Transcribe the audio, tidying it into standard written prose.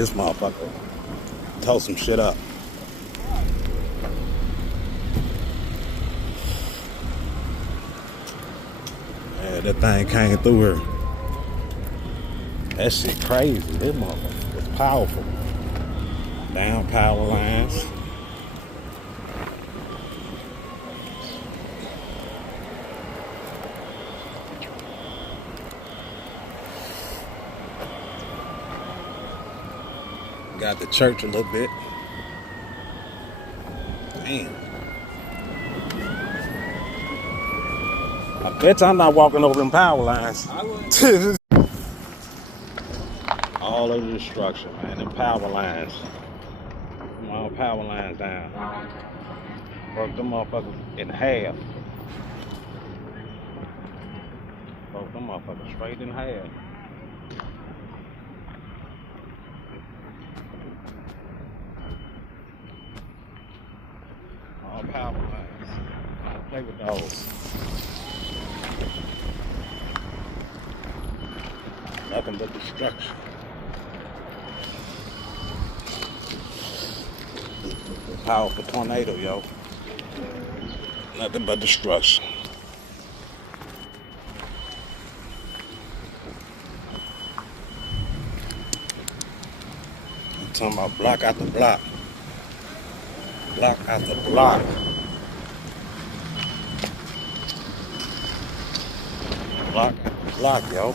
this motherfucker tore some shit up. Yeah, that thing came through her. That shit crazy. This motherfucker was powerful. Down power lines. Got the church a little bit. Damn. I bet I'm not walking over them power lines. I would. All of the destruction, man. Them power lines. Them all power lines down. Broke them motherfuckers in half. Broke them motherfuckers straight in half. All power lines. Don't play with those. Nothing but destruction. Powerful tornado, yo. Nothing but destruction. I'm talking about block after block. Block after block. Block after block, yo.